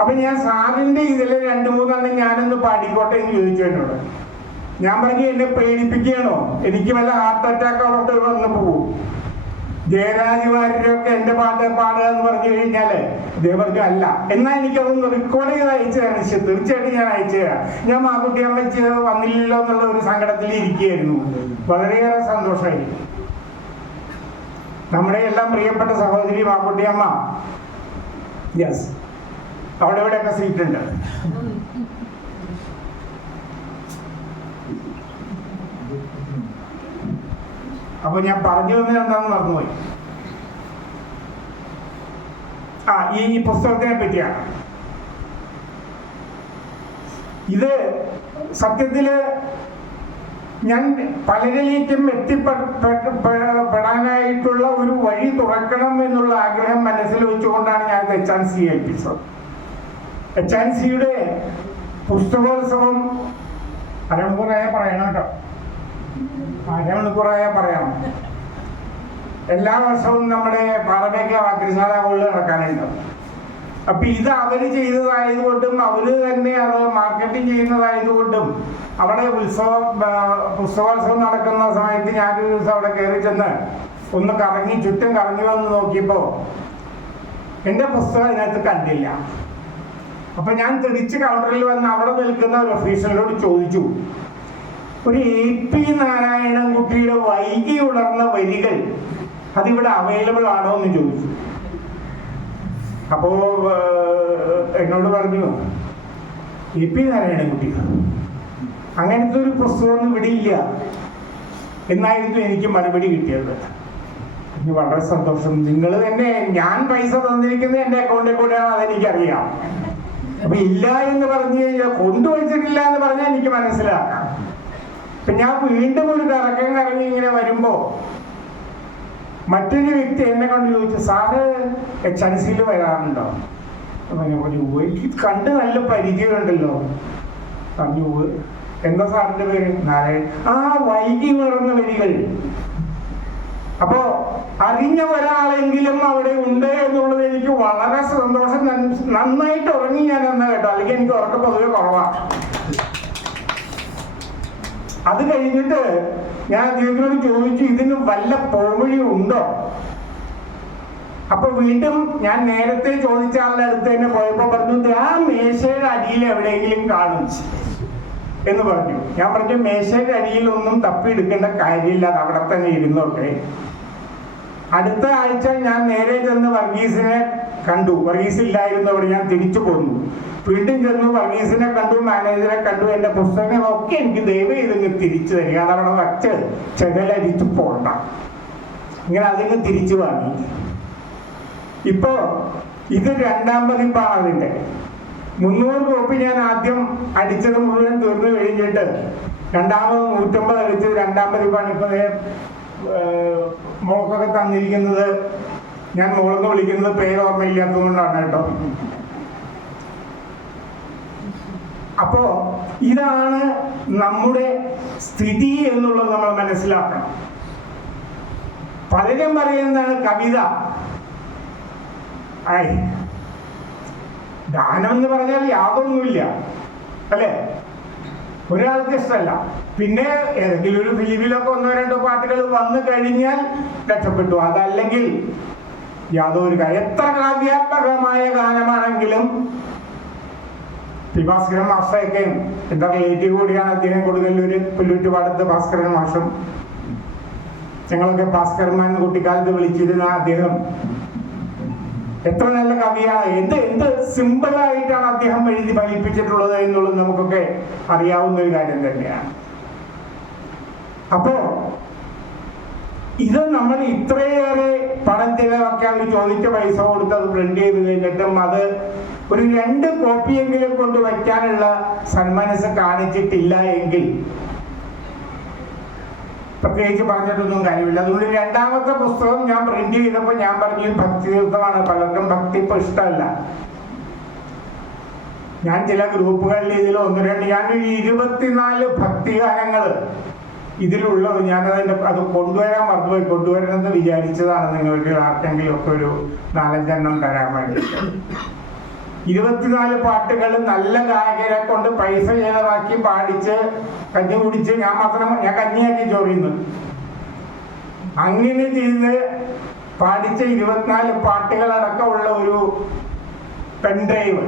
അപ്പൊ ഞാൻ സാറിന്റെ ഇതിലെ 2-3 ഞാനൊന്ന് പാടിക്കോട്ടെ എന്ന് ചോദിച്ചു എന്നോട്. ഞാൻ പറഞ്ഞു, എന്നെ പേടിപ്പിക്കുകയാണോ, എനിക്ക് വല്ല ഹാർട്ട് അറ്റാക്കൊക്കെ വന്ന് പോകും, ജയരാജ് വാര്യരൊക്കെ എൻ്റെ പാട്ട് പാടുക എന്ന് പറഞ്ഞു കഴിഞ്ഞാല്. അദ്ദേഹം പറഞ്ഞു, അല്ല, എന്നാൽ എനിക്കതൊന്ന് റെക്കോർഡ് ചെയ്ത് അയച്ചു തരാം. തീർച്ചയായിട്ടും ഞാൻ അയച്ചു തരാം. ഞാൻ മാക്കുട്ടിയമ്മ വന്നില്ലല്ലോ എന്നുള്ള ഒരു സങ്കടത്തിൽ ഇരിക്കുകയായിരുന്നു. വളരെയേറെ സന്തോഷമായിരിക്കും. നമ്മുടെ എല്ലാം പ്രിയപ്പെട്ട സഹോദരി മാക്കുട്ടിയമ്മ, യെസ്, അവിടെ ഇവിടെയൊക്കെ സീറ്റ് ഉണ്ട്. അപ്പൊ ഞാൻ പറഞ്ഞു വന്നത് എന്താണെന്ന് മറന്നുപോയി. ഈ പുസ്തകത്തിനെ പറ്റിയാണ്. ഇത് സത്യത്തില് ഞാൻ പലരിലേക്കും എത്തിപ്പെടാനായിട്ടുള്ള ഒരു വഴി തുറക്കണം എന്നുള്ള ആഗ്രഹം മനസ്സിൽ വെച്ചുകൊണ്ടാണ് ഞാൻ HNC ഏൽപ്പിച്ചത്. HNCയുടെ പുസ്തകോത്സവം അരമണിക്കൂറായ പറയണം കേട്ടോ, അരമണിക്കൂറായ പറയാം. എല്ലാ വർഷവും നമ്മുടെ പാറമേക്ക വാക്യശാല കൊണ്ട് നടക്കാനുണ്ട്. അപ്പൊ ഇത് അവര് ചെയ്തതായതുകൊണ്ടും അവര് തന്നെ അത് മാർക്കറ്റിംഗ് ചെയ്യുന്നതായതുകൊണ്ടും അവിടെ പുസ്തകോത്സവം നടക്കുന്ന സമയത്ത് ഞാനൊരു ദിവസം അവിടെ കയറി ചെന്ന് ഒന്ന് ചുറ്റും കറങ്ങി വന്ന് നോക്കിയപ്പോ എൻ്റെ പുസ്തകം അതിനകത്ത് കണ്ടില്ല. അപ്പൊ ഞാൻ തിരിച്ച് കൗണ്ടറിൽ വന്ന് അവിടെ നിൽക്കുന്ന ഒരു ഓഫീസറിനോട് ചോദിച്ചു, ഒരു AP നാരായണൻകുട്ടിയുടെ വൈകി ഉണർന്ന വരികൾ അതിവിടെ അവൈലബിൾ ആണോ എന്ന് ചോദിച്ചു. അപ്പോ എന്നോട് പറഞ്ഞു, AP നാരായണൻകുട്ടി അങ്ങനത്തെ ഒരു പുസ്തകമൊന്നും ഇവിടെ ഇല്ല എന്നായിരുന്നു എനിക്ക് മറുപടി കിട്ടിയത്. എനിക്ക് വളരെ സന്തോഷം. നിങ്ങൾ തന്നെ, ഞാൻ പൈസ തന്നിരിക്കുന്നത് എൻ്റെ അക്കൗണ്ടിൽ കൂടെയാണ്, അതെനിക്കറിയാം. അപ്പൊ ഇല്ല എന്ന് പറഞ്ഞു കഴിഞ്ഞാൽ, കൊണ്ടുവച്ചിട്ടില്ല എന്ന് പറഞ്ഞാൽ എനിക്ക് മനസ്സിലാക്കാം. ഇപ്പൊ ഞാൻ വീണ്ടും ഒരു കറങ്ങി ഇങ്ങനെ വരുമ്പോ മറ്റൊരു വ്യക്തി എന്നെ കൊണ്ട് ചോദിച്ചു, സാറ് HNCയിൽ വരാറുണ്ടോ? എനിക്ക് കണ്ട് നല്ല പരിചയമുണ്ടല്ലോ. പറഞ്ഞു, എന്താ സാറിന്റെ പേര്? നാരായണൻ. വൈകി ഉണർന്ന വരികൾ. അപ്പോ അറിഞ്ഞ ഒരാളെങ്കിലും അവിടെ ഉണ്ട് എന്നുള്ളത് എനിക്ക് വളരെ സന്തോഷം. നന്നായിട്ട് ഉറങ്ങി ഞാൻ എന്നാ കേട്ടോ, അല്ലെങ്കിൽ എനിക്ക് ഉറക്കം പൊതുവെ കുറവാണ്. അത് കഴിഞ്ഞിട്ട് ഞാൻ അദ്ദേഹത്തിനോട് ചോദിച്ചു, ഇതിന് വല്ല പോംവഴി ഉണ്ടോ? അപ്പൊ വീണ്ടും ഞാൻ നേരത്തെ ചോദിച്ച ആളുടെ അടുത്ത് തന്നെ പോയപ്പോ പറഞ്ഞു, ആ മേശയുടെ അടിയിൽ എവിടെയെങ്കിലും കാണും. എന്ന് പറഞ്ഞു. ഞാൻ പറഞ്ഞു മേശയുടെ അടിയിലൊന്നും തപ്പിയെടുക്കേണ്ട കാര്യമില്ല, അത് അവിടെ തന്നെ ഇരുന്നോട്ടെ. അടുത്ത ആഴ്ച ഞാൻ നേരെ ചെന്ന് വർഗീസിനെ കണ്ടു. വർഗീസ് ഇല്ലായിരുന്നവിടെ. ഞാൻ തിരിച്ചു പോന്നു. വീണ്ടും ചെന്നു, വർഗീസിനെ കണ്ടു, മാനേജറെ കണ്ടു. എൻ്റെ പുസ്തകങ്ങളൊക്കെ എനിക്ക് ദയവ് ചെയ്തിങ്ങ് തിരിച്ചു തരിക, അതവിടെ വച്ച് ചെകലരിച്ചു പോണ്ട. ഇങ്ങനെ അതിന് തിരിച്ചു വാങ്ങി. ഇപ്പോ ഇത് 2ാം പതിപ്പാണ് അതിൻ്റെ. 300 കോപ്പി ഞാൻ ആദ്യം അടിച്ചത് മുഴുവൻ തീർന്നു കഴിഞ്ഞിട്ട് രണ്ടാമത് 150 അടിച്ചത് 2ാം പതിപ്പാണ്. ഇപ്പൊ മോൾക്കൊക്കെ തന്നിരിക്കുന്നത്. ഞാൻ മോളെന്ന് വിളിക്കുന്നത് പേര് ഓർമ്മയില്ലാത്തത് കൊണ്ടാണ് കേട്ടോ. അപ്പോ ഇതാണ് നമ്മുടെ സ്ഥിതി എന്നുള്ളത് നമ്മൾ മനസ്സിലാക്കണം. പലരും പറയുന്നതാണ് കവിത ഗാനം എന്ന് പറഞ്ഞാൽ യാതൊന്നുമില്ല, അല്ലേ? ഒരാൾക്ക് ഇഷ്ടമല്ല. പിന്നെ ഏതെങ്കിലും ഒരു ഫിലിമിലൊക്കെ 1-2 പാട്ടുകൾ വന്നു കഴിഞ്ഞാൽ രക്ഷപ്പെട്ടു. അതല്ലെങ്കിൽ യാതൊരു എത്ര കാവ്യാത്മകമായ ഗാനമാണെങ്കിലും ഭാസ്കരൻ മാഷയൊക്കെ എന്താ റിലേറ്റീവ് കൂടിയാണ് അദ്ദേഹം. കൊടുങ്ങല്ലൂര് പുല്ലൂറ്റുപാടത്ത് ഭാസ്കരൻ മാഷും ഞങ്ങളൊക്കെ ഭാസ്കരന്മാൻ കുട്ടിക്കാലത്ത് വിളിച്ചിരുന്ന അദ്ദേഹം എത്ര നല്ല കവിയാണ്. എന്ത് സിമ്പിളായിട്ടാണ് അദ്ദേഹം എഴുതി ഫലിപ്പിച്ചിട്ടുള്ളത് എന്നുള്ളത് നമുക്കൊക്കെ അറിയാവുന്ന ഒരു കാര്യം തന്നെയാണ്. അപ്പോ ഇത് നമ്മൾ ഇത്രയേറെ പണം ചിലവാക്കി അവർ ചോദിച്ച പൈസ കൊടുത്ത് അത് പ്രിന്റ് ചെയ്ത് കഴിഞ്ഞിട്ടും അത് ഒരു 2 കോപ്പിയെങ്കിലും കൊണ്ട് വയ്ക്കാനുള്ള സന്മനസ് കാണിച്ചിട്ടില്ല എങ്കിൽ പ്രത്യേകിച്ച് പറഞ്ഞിട്ടൊന്നും കാര്യമില്ല. അതുകൊണ്ട് 2ാമത്തെ പുസ്തകം ഞാൻ പ്രിന്റ് ചെയ്തപ്പോൾ ഞാൻ പറഞ്ഞു ഭക്തിതീർത്ഥമാണ്. പലർക്കും ഭക്തി ഇപ്പൊ ഇഷ്ടമല്ല. ഞാൻ ചില ഗ്രൂപ്പുകളിൽ ഇതിൽ 1-2 ഞാനൊരു 24 ഭക്തിഗാനങ്ങൾ ഇതിലുള്ളത് അത് കൊണ്ടുവരാൻ മറന്നുപോയി. കൊണ്ടുവരണമെന്ന് വിചാരിച്ചതാണ്. നിങ്ങൾക്ക് ആർക്കെങ്കിലും ഒക്കെ ഒരു 4-5 എണ്ണം തരാൻ വേണ്ടി. 24 പാട്ടുകൾ നല്ല ഗായകരെ കൊണ്ട് പൈസ ചെലവാക്കി പാടിച്ച് കഞ്ഞി കുടിച്ച് ഞാൻ കഞ്ഞിയാക്കി ചോറിയുന്നു. അങ്ങനെ ചെയ്ത് പാടിച്ച 24 പാട്ടുകളടക്കമുള്ള ഒരു പെൻഡ്രൈവ്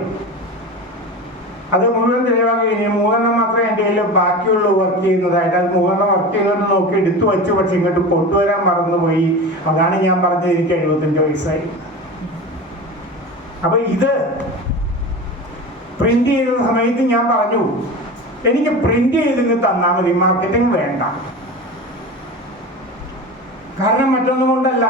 അത് മുഴുവൻ ചെലവാക്കി കഴിഞ്ഞു. 3 മാത്രമേ എൻ്റെ കയ്യിൽ ബാക്കിയുള്ള വർക്ക് ചെയ്യുന്നതായിട്ട്. അത് 3 വർക്ക് ചെയ്തോണ്ട് നോക്കി എടുത്തു വച്ചു. പക്ഷെ ഇങ്ങോട്ട് കൊണ്ടുവരാൻ മറന്നുപോയി. അതാണ് ഞാൻ പറഞ്ഞത് എനിക്ക് 75 വയസ്സായി. അപ്പൊ ഇത് പ്രിന്റ് ചെയ്യുന്ന സമയത്ത് ഞാൻ പറഞ്ഞു എനിക്ക് പ്രിന്റ് ചെയ്തിങ്ങ് തന്നാൽ മതി, മാർക്കറ്റിംഗ് വേണ്ട. കാരണം മറ്റൊന്നും കൊണ്ടല്ല,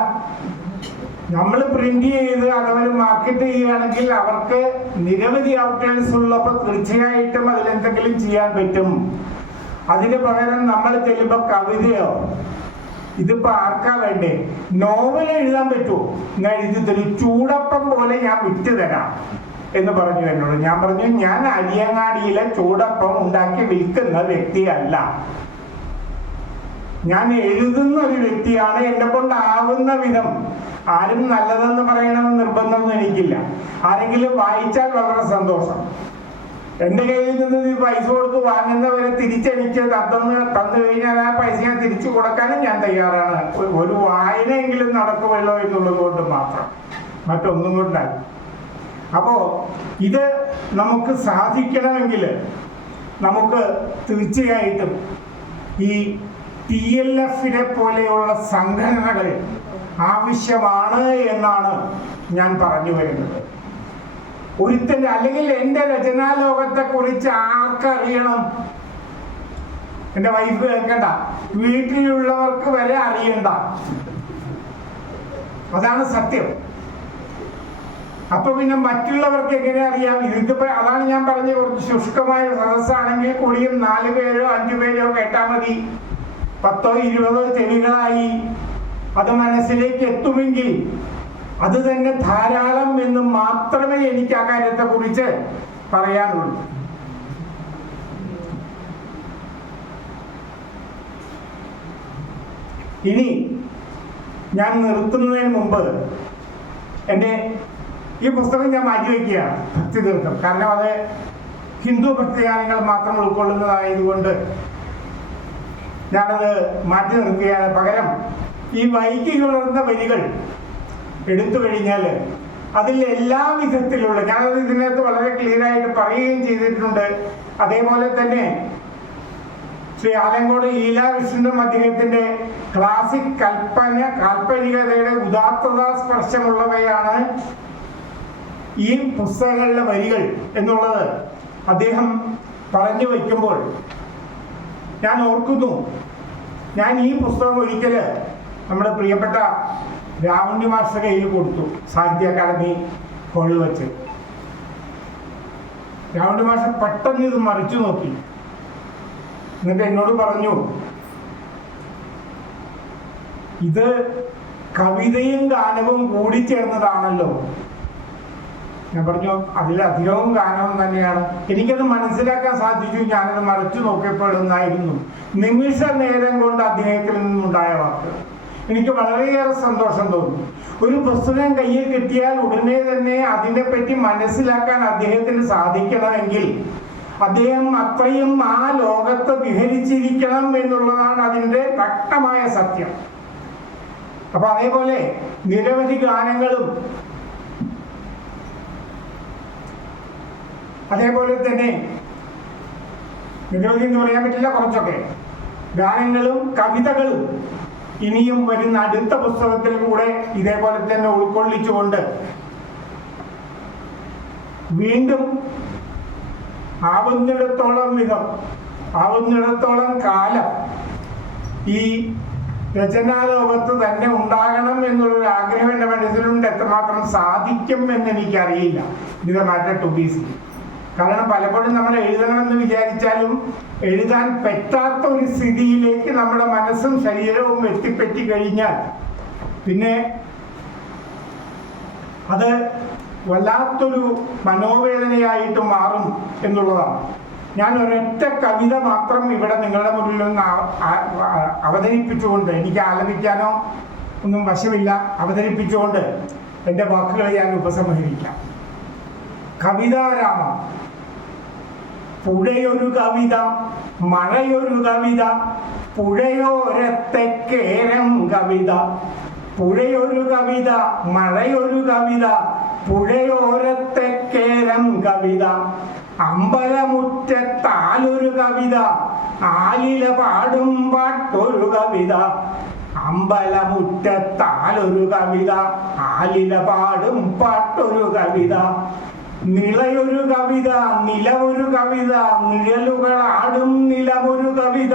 നമ്മൾ പ്രിന്റ് ചെയ്ത് അതവർ മാർക്കറ്റ് ചെയ്യുകയാണെങ്കിൽ അവർക്ക് നിരവധി ഔട്ട്ലൈൻസ് ഉള്ളപ്പോൾ തീർച്ചയായിട്ടും അതിലെന്തെങ്കിലും ചെയ്യാൻ പറ്റും. അതിന് പകരം നമ്മൾ ചെല്ലുമ്പോൾ കവിതയോ ഇതിപ്പോ ആർക്കാ വേണ്ടേ? നോവൽ എഴുതാൻ പറ്റുമോ? ഞാൻ എഴുതി തരും, ചൂടപ്പം പോലെ ഞാൻ വിറ്റ് തരാം എന്ന് പറഞ്ഞു എന്നോട്. ഞാൻ പറഞ്ഞു ഞാൻ അരിയങ്ങാടിയിലെ ചൂടപ്പം ഉണ്ടാക്കി വിൽക്കുന്ന വ്യക്തിയല്ല, ഞാൻ എഴുതുന്ന ഒരു വ്യക്തിയാണ്. എന്നെ കൊണ്ടാവുന്ന വിധം. ആരും നല്ലതെന്ന് പറയണമെന്ന് നിർബന്ധമൊന്നും എനിക്കില്ല. ആരെങ്കിലും വായിച്ചാൽ വളരെ സന്തോഷം. എൻ്റെ കയ്യിൽ നിന്ന് ഈ പൈസ കൊടുത്ത് വാങ്ങുന്നവരെ തിരിച്ചെനിക്ക് തന്നു കഴിഞ്ഞാൽ ആ പൈസ ഞാൻ തിരിച്ചു കൊടുക്കാനും ഞാൻ തയ്യാറാണ്. ഒരു വായനയെങ്കിലും നടക്കുമല്ലോ എന്നുള്ളത് കൊണ്ട് മാത്രം, മറ്റൊന്നും കൊണ്ടല്ല. അപ്പോ ഇത് നമുക്ക് സാധിക്കണമെങ്കിൽ നമുക്ക് തീർച്ചയായിട്ടും ഈ TLF-നെ പോലെയുള്ള സംഘടനകൾ ആവശ്യമാണ് എന്നാണ് ഞാൻ പറഞ്ഞു വരുന്നത്. ഒരുത്തൻ്റെ അല്ലെങ്കിൽ എൻ്റെ രചനാലോകത്തെ കുറിച്ച് ആർക്കറിയണം? എൻ്റെ വൈഫ് കേൾക്കണ്ട, വീട്ടിലുള്ളവർക്ക് വരെ അറിയണ്ട. അതാണ് സത്യം. അപ്പൊ പിന്നെ മറ്റുള്ളവർക്ക് എങ്ങനെ അറിയാം? ഇതിപ്പോ അതാണ് ഞാൻ പറഞ്ഞ കുറച്ച് ശുഷ്കമായ സദസ്സാണെങ്കിൽ കൂടിയും 4 പേരോ 5 പേരോ കേട്ടാൽ മതി. 10ഓ 20ഓ ചെവികളായി അത് മനസ്സിലേക്ക് എത്തുമെങ്കിൽ അത് തന്നെ ധാരാളം എന്ന് മാത്രമേ എനിക്ക് ആ കാര്യത്തെ കുറിച്ച് പറയാനുള്ളൂ. ഇനി ഞാൻ നിർത്തുന്നതിന് മുമ്പ് എൻ്റെ ഈ പുസ്തകം ഞാൻ മാറ്റിവെക്കുകയാണ്, ഭക്തിതീർത്ഥം. കാരണം അത് ഹിന്ദു ഭക്തിഗാനങ്ങൾ മാത്രം ഉൾക്കൊള്ളുന്നതായതുകൊണ്ട് ഞാനത് മാറ്റി നിർത്തുകയാണ്. പകരം ഈ വൈകി ഉണർന്ന വരികൾ എടുത്തു കഴിഞ്ഞാൽ അതിൽ എല്ലാ വിധത്തിലുള്ള, ഞാനത് ഇതിനകത്ത് വളരെ ക്ലിയർ ആയിട്ട് പറയുകയും ചെയ്തിട്ടുണ്ട്. അതേപോലെ തന്നെ ശ്രീ ആലങ്കോട് ലീലാകൃഷ്ണനും അദ്ദേഹത്തിന്റെ ക്ലാസിക് കാൽപ്പനികതയുടെ ഉദാത്തതാ സ്പർശമുള്ളവയാണ് ഈ പുസ്തകങ്ങളിലെ വരികൾ എന്നുള്ളത് അദ്ദേഹം പറഞ്ഞു വയ്ക്കുമ്പോൾ ഞാൻ ഓർക്കുന്നു, ഞാൻ ഈ പുസ്തകം ഒരിക്കൽ നമ്മുടെ പ്രിയപ്പെട്ട രാവുണ്ണി മാസ്റ്റർ കയ്യിൽ കൊടുത്തു, സാഹിത്യ അക്കാദമി ഹാളിൽ വെച്ച്. രാവുണ്ണി മാസ്റ്റർ പെട്ടെന്ന് ഇത് മറിച്ചു നോക്കി, എന്നിട്ട് എന്നോട് പറഞ്ഞു, ഇത് കവിതയും ഗാനവും കൂടിച്ചേർന്നതാണല്ലോ. ഞാൻ പറഞ്ഞു, അതിലധികവും ഗാനവും തന്നെയാണ്. എനിക്കത് മനസ്സിലാക്കാൻ സാധിച്ചു. ഞാനത് മറിച്ചു നോക്കിയപ്പോഴൊന്നായിരുന്നു നിമിഷ നേരം കൊണ്ട് അദ്ദേഹത്തിൽ നിന്നുണ്ടായ വാക്ക്. എനിക്ക് വളരെയേറെ സന്തോഷം തോന്നി. ഒരു പുസ്തകം കയ്യിൽ കിട്ടിയാൽ ഉടനെ തന്നെ അതിനെപ്പറ്റി മനസ്സിലാക്കാൻ അദ്ദേഹത്തിന് സാധിക്കണമെങ്കിൽ അദ്ദേഹം അത്രയും ആ ലോകത്ത് വിഹരിച്ചിരിക്കണം എന്നുള്ളതാണ് അതിൻ്റെ വ്യക്തമായ സത്യം. അപ്പൊ അതേപോലെ നിരവധി ഗാനങ്ങളും അതേപോലെ തന്നെ നിരവധി എന്ന് പറയാൻ പറ്റില്ല, കുറച്ചൊക്കെ ഗാനങ്ങളും കവിതകളും ഇനിയും വരുന്ന അടുത്ത പുസ്തകത്തിൽ കൂടെ ഇതേപോലെ തന്നെ ഉൾക്കൊള്ളിച്ചുകൊണ്ട് വീണ്ടും ആവുന്നിടത്തോളം കാലം ഈ രചനാലോകത്ത് തന്നെ ഉണ്ടാകണം എന്നുള്ളൊരു ആഗ്രഹം എൻ്റെ മനസ്സിലുണ്ട്. എത്രമാത്രം സാധിക്കും എന്ന് എനിക്കറിയില്ല. ഇത് മാറ്റർ ടു ബി സീൻ. കാരണം പലപ്പോഴും നമ്മൾ എഴുതണമെന്ന് വിചാരിച്ചാലും എഴുതാൻ പറ്റാത്ത ഒരു സ്ഥിതിയിലേക്ക് നമ്മുടെ മനസ്സും ശരീരവും എത്തിപ്പറ്റി കഴിഞ്ഞാൽ പിന്നെ അത് വല്ലാത്തൊരു മനോവേദനയായിട്ട് മാറും എന്നുള്ളതാണ്. ഞാൻ ഒരൊറ്റ കവിത മാത്രം ഇവിടെ നിങ്ങളുടെ മുന്നിൽ നിന്ന് അവതരിപ്പിച്ചുകൊണ്ട്, എനിക്ക് ആലപിക്കാനോ ഒന്നും വശമില്ല, അവതരിപ്പിച്ചുകൊണ്ട് എൻ്റെ വാക്കുകളെ ഞാൻ ഉപസംഹരിക്കാം. കവിതാരാമം. പുഴയൊരു കവിത, മഴയൊരു കവിത, പുഴയോരത്തെക്കേരം കവിത. പുഴയൊരു കവിത, മഴയൊരു കവിത, പുഴയോരത്തെക്കേരം കവിത. അമ്പലമുറ്റത്താലൊരു കവിത, ആലില പാടും പാട്ടൊരു കവിത. അമ്പലമുറ്റത്താലൊരു കവിത, ആലില പാടും പാട്ടൊരു കവിത. നിളയൊരു കവിത, നിലവൊരു കവിത, നിഴലുകളാടും നിലവൊരു കവിത.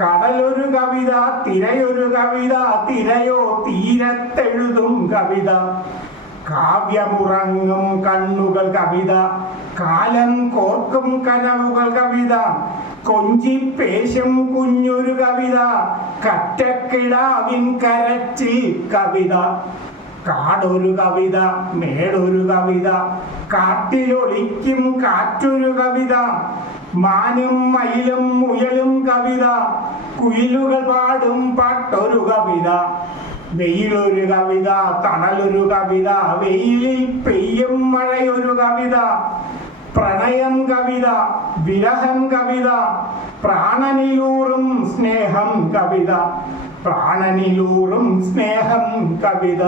കടലൊരു കവിത, തിരയൊരു കവിത, തിരയോ തീരത്തെഴുതും കവിത. കാവ്യമുറങ്ങും കണ്ണുകൾ കവിത, കാലം കോർക്കും കനവുകൾ കവിത. കൊഞ്ചിപ്പേശും കുഞ്ഞൊരു കവിത, കറ്റക്കിടാവിൻ കരച്ചിൽ കവിത. കാടൊരു കവിത, മേടൊരു കവിത, കാട്ടിലൊളിക്കും കാറ്റൊരു കവിത. മാനും മയിലും മുയലും കവിത, കുയിലുകൾ പാടും പാട്ടൊരു കവിത. വെയിലൊരു കവിത, തണലൊരു കവിത, വെയിലിൽ പെയ്യും മഴയൊരു കവിത. പ്രണയം കവിത, വിരഹം കവിത, പ്രാണനിലൂറും സ്നേഹം കവിത. പ്രാണനിലൂറും സ്നേഹം കവിത.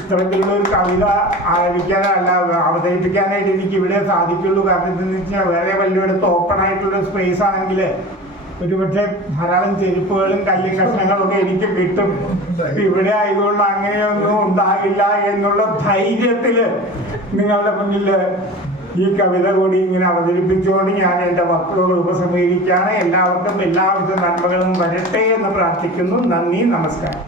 ഇത്തരത്തിലുള്ള ഒരു കവിത ആലപിക്കാനല്ല അവതരിപ്പിക്കാനായിട്ട് എനിക്ക് ഇവിടെ സാധിക്കുള്ളൂ. കാരണം എന്താണെന്ന് വെച്ചാൽ വേറെ വല്ലയിടത്ത് ഓപ്പൺ ആയിട്ടുള്ള സ്പേസ് ആണെങ്കിൽ ഒരുപക്ഷെ ധാരാളം ചെരുപ്പുകളും കല്ലും കഷ്ണങ്ങളും ഒക്കെ എനിക്ക് കിട്ടും. ഇവിടെ ആയതുകൊണ്ട് അങ്ങനെയൊന്നും ഉണ്ടാകില്ല എന്നുള്ള ധൈര്യത്തിൽ നിങ്ങളുടെ മുന്നിൽ ഈ കവിത കൂടി ഇങ്ങനെ അവതരിപ്പിച്ചുകൊണ്ട് ഞാൻ എൻ്റെ വാക്കുകൾ ഉപസംഹരിക്കുകയാണ്. എല്ലാവർക്കും എല്ലാവിധ നന്മകളും വരട്ടെ എന്ന് പ്രാർത്ഥിക്കുന്നു. നന്ദി, നമസ്കാരം.